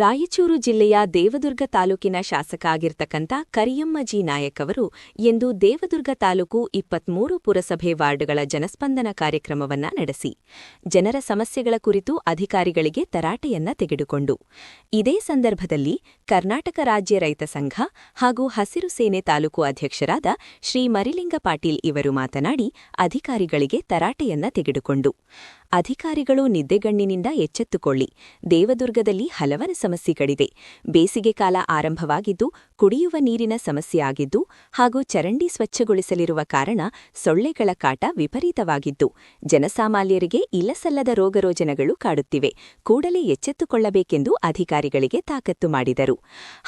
ರಾಯಚೂರು ಜಿಲ್ಲೆಯ ದೇವದುರ್ಗ ತಾಲೂಕಿನ ಶಾಸಕ ಆಗಿರ್ತಕ್ಕಂಥ ಕರಿಯಮ್ಮ ಜಿ ನಾಯಕ್ ಅವರು ಎಂದು ದೇವದುರ್ಗ ತಾಲೂಕು 23 ಪುರಸಭೆ ವಾರ್ಡ್ಗಳ ಜನಸ್ಪಂದನ ಕಾರ್ಯಕ್ರಮವನ್ನ ನಡೆಸಿ ಜನರ ಸಮಸ್ಯೆಗಳ ಕುರಿತು ಅಧಿಕಾರಿಗಳಿಗೆ ತರಾಟೆಯನ್ನ ತೆಗೆದುಕೊಂಡು ಇದೇ ಸಂದರ್ಭದಲ್ಲಿ ಕರ್ನಾಟಕ ರಾಜ್ಯ ರೈತ ಸಂಘ ಹಾಗೂ ಹಸಿರು ಸೇನೆ ತಾಲೂಕು ಅಧ್ಯಕ್ಷರಾದ ಶ್ರೀ ಮರಿಲಿಂಗ ಪಾಟೀಲ್ ಇವರು ಮಾತನಾಡಿ ಅಧಿಕಾರಿಗಳಿಗೆ ತರಾಟೆಯನ್ನ ತೆಗೆದುಕೊಂಡು ಅಧಿಕಾರಿಗಳು ನಿದ್ದೆಗಣ್ಣಿನಿಂದ ಎಚ್ಚೆತ್ತುಕೊಳ್ಳಿ ದೇವದುರ್ಗದಲ್ಲಿ ಹಲವರ ಸಮಸ್ಯೆಗಳಿವೆ ಬೇಸಿಗೆ ಕಾಲ ಆರಂಭವಾಗಿದ್ದು ಕುಡಿಯುವ ನೀರಿನ ಸಮಸ್ಯೆ ಆಗಿದ್ದು ಹಾಗೂ ಚರಂಡಿ ಸ್ವಚ್ಛಗೊಳಿಸಲಿರುವ ಕಾರಣ ಸೊಳ್ಳೆಗಳ ಕಾಟ ವಿಪರೀತವಾಗಿದ್ದು ಜನಸಾಮಾನ್ಯರಿಗೆ ಇಲ್ಲಸಲ್ಲದ ರೋಗರೋಜನಗಳು ಕಾಡುತ್ತಿವೆ ಕೂಡಲೇ ಎಚ್ಚೆತ್ತುಕೊಳ್ಳಬೇಕೆಂದು ಅಧಿಕಾರಿಗಳಿಗೆ ತಾಕತ್ತು ಮಾಡಿದರು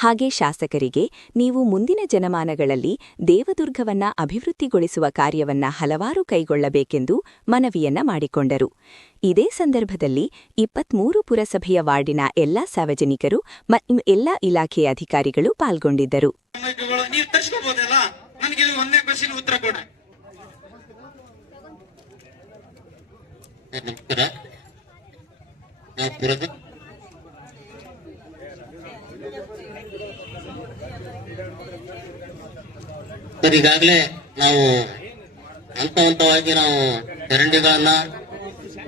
ಹಾಗೆ ಶಾಸಕರಿಗೆ ನೀವು ಮುಂದಿನ ಜನಮಾನಗಳಲ್ಲಿ ದೇವದುರ್ಗವನ್ನ ಅಭಿವೃದ್ಧಿಗೊಳಿಸುವ ಕಾರ್ಯವನ್ನ ಹಲವಾರು ಕೈಗೊಳ್ಳಬೇಕೆಂದು ಮನವಿಯನ್ನ ಮಾಡಿಕೊಂಡರು ಇದೇ ಸಂದರ್ಭದಲ್ಲಿ 23 ಪುರಸಭೆಯ ವಾರ್ಡಿನ ಎಲ್ಲಾ ಸಾರ್ವಜನಿಕರು ಮತ್ತು ಎಲ್ಲಾ ಇಲಾಖೆಯ ಅಧಿಕಾರಿಗಳು ಪಾಲ್ಗೊಂಡಿದ್ದರು. ಈಗಾಗಲೇ ನಾವು ಹಂತವಾಗಿ ನಾವು ಚರಂಡಿಗಳನ್ನ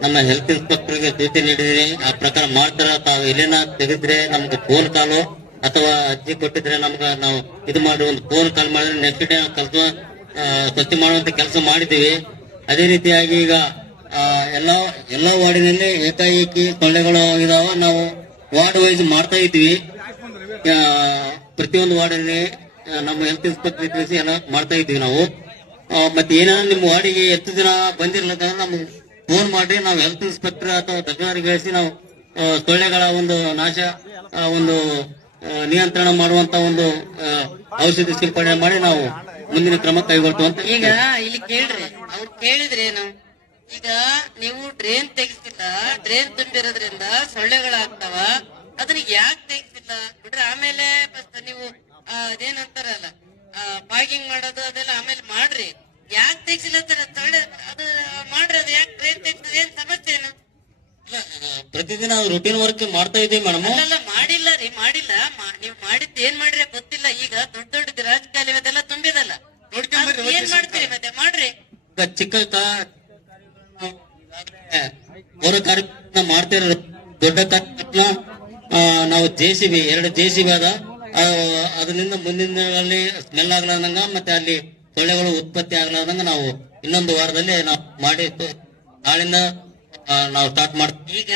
ನಮ್ಮ ಹೆಲ್ತ್ ಇನ್ಸ್ಪೆಕ್ಟರ್ಗೆ ಸೂಚನೆ ನೀಡಿದ್ರಿ ಆ ಪ್ರಕಾರ ಮಾಡ್ತಾರ ತಾವು ಎಲ್ಲಿನ ತೆಗೆದ್ರೆ ನಮ್ಗೆ ಫೋನ್ ಕಾಲು ಅಥವಾ ಅರ್ಜಿ ಕೊಟ್ಟಿದ್ರೆ ನಮ್ಗ ನಾವು ಇದು ಮಾಡಿ ಒಂದು ಫೋನ್ ಕಾಲ್ ಮಾಡಿದ್ರೆ ನೆಕ್ಸ್ಟ್ ಡೇ ಕೆಲಸ ಸ್ವಚ್ಛ ಮಾಡುವಂತ ಕೆಲಸ ಮಾಡಿದೀವಿ. ಅದೇ ರೀತಿಯಾಗಿ ಈಗ ಎಲ್ಲಾ ವಾರ್ಡಿನಲ್ಲಿ ಏಕಾಏಕಿ ಸೊಳ್ಳೆಗಳು ಇದಾವ. ನಾವು ವಾರ್ಡ್ ವೈಸ್ ಮಾಡ್ತಾ ಇದ್ವಿ. ಪ್ರತಿಯೊಂದು ವಾರ್ಡಲ್ಲಿ ನಮ್ಮ ಹೆಲ್ತ್ ಇನ್ಸ್ಪೆಕ್ಟರ್ ತಿಳಿಸಿ ಎಲ್ಲ ಮಾಡ್ತಾ ಇದ್ವಿ ನಾವು. ಮತ್ತೆ ಏನಾದ್ರು ನಿಮ್ಮ ವಾರ್ಡಿಗೆ ಎಷ್ಟು ದಿನ ಬಂದಿರ್ಲಕ್ಕಂದ್ರೆ ನಮ್ಗೆ ಫೋನ್ ಮಾಡಿ ನಾವು ಹೆಲ್ತ್ ಇನ್ಸ್ಪೆಕ್ಟರ್ ಅಥವಾ ತಜ್ಞರಿಗೆ ಹೇಳಿಸಿ ನಾವು ಸೊಳ್ಳೆಗಳ ಒಂದು ನಾಶ ಒಂದು ನಿಯಂತ್ರಣ ಮಾಡುವಂತ ಒಂದು ಔಷಧಿ ಸಿಂಪಡಣೆ ಮಾಡಿ ನಾವು ಮುಂದಿನ ಕ್ರಮ ಕೈಗೊಳ್ತೀವಿ ಅಂತ. ಈಗ ಇಲ್ಲಿ ಕೇಳ್ರಿ, ಅವ್ರು ಕೇಳಿದ್ರೇನು, ಈಗ ನೀವು ಡ್ರೈನ್ ತೆಗಿಸ್ತಿಲ್ಲ, ಡ್ರೈನ್ ತುಂಬಿರೋದ್ರಿಂದ ಸೊಳ್ಳೆಗಳಾಗ್ತಾವ, ಅದನ್ನ ಯಾಕೆ ತೆಗಿಸ್ತಿಲ್ಲ ಬಿಡ್ರಿ. ಆಮೇಲೆ ನೀವು ಅದೇನಂತಾರಲ್ಲ ಪಾರ್ಕಿಂಗ್ ಮಾಡೋದು ಅದೆಲ್ಲ ಆಮೇಲೆ ಮಾಡ್ರಿ. ಯಾಕೆ ತೆಗ್ಸಿಲ್ಲ ಸೊಳ್ಳೆ ಅದು ಮಾಡ್ರಿ, ಅದು ಯಾಕೆ ಡ್ರೈನ್ ತೆಗ್ಸಿದ ಏನ್ ಸಮಸ್ಯೆ ಏನು? ಪ್ರತಿದಿನ ರೂಟೀನ್ ವರ್ಕ್ ಮಾಡ್ತಾ ಇದೀವಿ ಮೇಡಮ್. ಅಲ್ಲ ಮಾಡಿಲ್ಲ ರೀ, ಮಾಡಿಲ್ಲ. ನೀವು ಮಾಡಿದ್ದು ಏನ್ ಮಾಡ್ರಿ ಗೊತ್ತಿಲ್ಲ. ಈಗ ದೊಡ್ಡ ದೊಡ್ಡ ರಾಜಕಾಲಿ ಅದೆಲ್ಲ ತುಂಬಿದಲ್ಲ, ಏನ್ ಮಾಡ್ತೀರಿ ಮತ್ತೆ ಮಾಡ್ರಿ. ಚಿಕ್ಕ ಪೌರ ಕಾರ್ಯಕ್ರಮ ಮಾಡ್ತಾ ಇರೋ ದೊಡ್ಡ ಕಾರ್ಯಕ್ರಮ ನಾವು JCB 2 JCB ಅದ. ಅದರಿಂದ ಮುಂದಿನ ದಿನಗಳಲ್ಲಿ ಸ್ಮೆಲ್ ಆಗ್ಲಾರ್ದಂಗ ಮತ್ತೆ ಅಲ್ಲಿ ಸೊಳ್ಳೆಗಳು ಉತ್ಪತ್ತಿ ಆಗ್ಲಾರ್ದಂಗ ನಾವು ಇನ್ನೊಂದು ವಾರದಲ್ಲಿ ನಾವು ಮಾಡಿ ನಾಳಿಂದ ನಾವು ಸ್ಟಾರ್ಟ್ ಮಾಡ್ತೀವಿ. ಈಗ